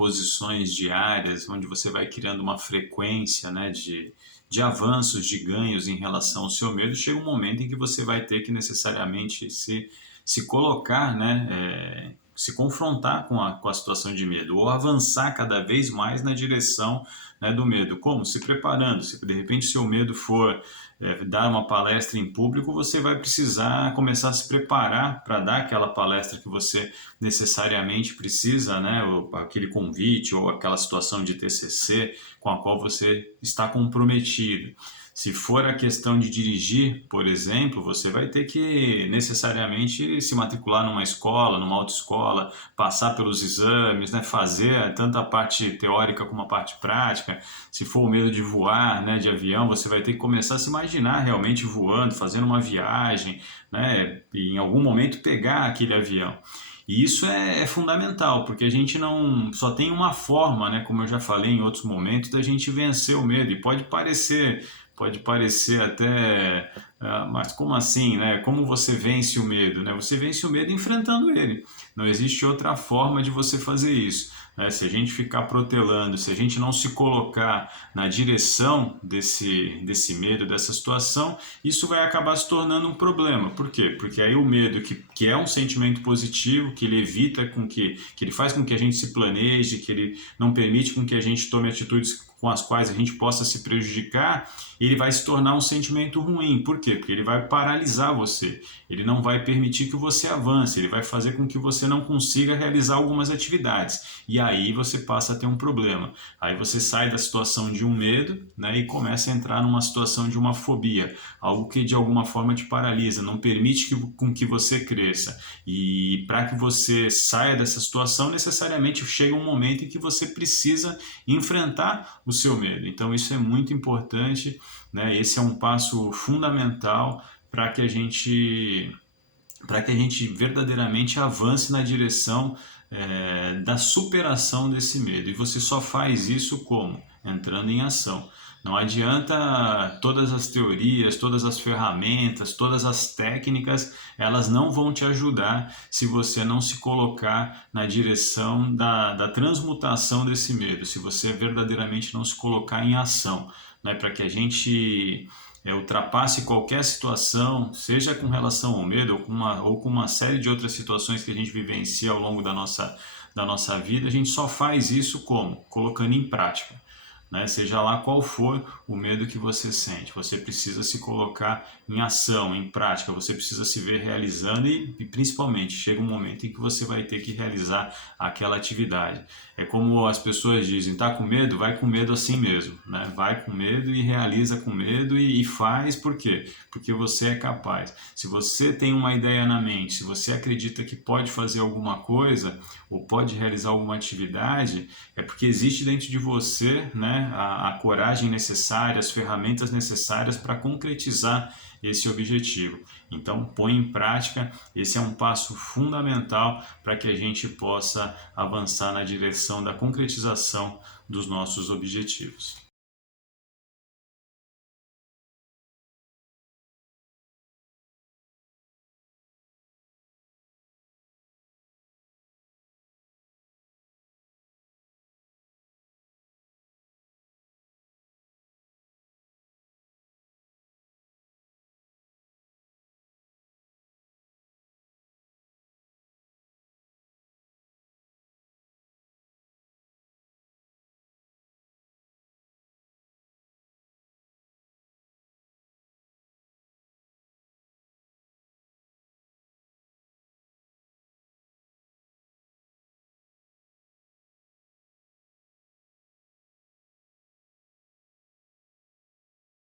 exposições diárias, onde você vai criando uma frequência, né, de avanços, de ganhos em relação ao seu medo, chega um momento em que você vai ter que necessariamente se colocar, né, se confrontar com a situação de medo, ou avançar cada vez mais na direção, né, do medo. Como? Se preparando. Se de repente seu medo for dar uma palestra em público, você vai precisar começar a se preparar para dar aquela palestra que você necessariamente precisa, né, ou aquele convite ou aquela situação de TCC com a qual você está comprometido. Se for a questão de dirigir, por exemplo, você vai ter que necessariamente se matricular numa escola, numa autoescola, passar pelos exames, né, fazer tanto a parte teórica como a parte prática. Se for o medo de voar, né, de avião, você vai ter que começar a se imaginar realmente voando, fazendo uma viagem, né, e em algum momento pegar aquele avião. E isso é fundamental, porque a gente não só tem uma forma, né, como eu já falei em outros momentos, da gente vencer o medo. E pode parecer até, mas como assim, né? Como você vence o medo, né? Você vence o medo enfrentando ele. Não existe outra forma de você fazer isso, né? Se a gente ficar protelando, se a gente não se colocar na direção desse medo, dessa situação, isso vai acabar se tornando um problema. Por quê? Porque aí o medo, que é um sentimento positivo, que ele evita que ele faz com que a gente se planeje, que ele não permite com que a gente tome atitudes com as quais a gente possa se prejudicar, ele vai se tornar um sentimento ruim. Por quê? Porque ele vai paralisar você, ele não vai permitir que você avance, ele vai fazer com que você não consiga realizar algumas atividades. E aí você passa a ter um problema. Aí você sai da situação de um medo, né, e começa a entrar numa situação de uma fobia, algo que de alguma forma te paralisa, não permite com que você cresça. E para que você saia dessa situação, necessariamente chega um momento em que você precisa enfrentar o seu medo. Então isso é muito importante, né? Esse é um passo fundamental para que a gente verdadeiramente avance na direção da superação desse medo. E você só faz isso como? Entrando em ação. Não adianta todas as teorias, todas as ferramentas, todas as técnicas, elas não vão te ajudar se você não se colocar na direção da transmutação desse medo, se você verdadeiramente não se colocar em ação, né? Para que a gente ultrapasse qualquer situação, seja com relação ao medo ou com uma série de outras situações que a gente vivencia ao longo da nossa vida, a gente só faz isso como? Colocando em prática. Né? Seja lá qual for o medo que você sente, você precisa se colocar em ação, em prática, você precisa se ver realizando e principalmente chega um momento em que você vai ter que realizar aquela atividade. É como as pessoas dizem, tá com medo? Vai com medo assim mesmo, né? Vai com medo e realiza com medo e faz, por quê? Porque você é capaz. Se você tem uma ideia na mente, se você acredita que pode fazer alguma coisa ou pode realizar alguma atividade, é porque existe dentro de você, né, a coragem necessária, as ferramentas necessárias para concretizar esse objetivo. Então, põe em prática, esse é um passo fundamental para que a gente possa avançar na direção da concretização dos nossos objetivos.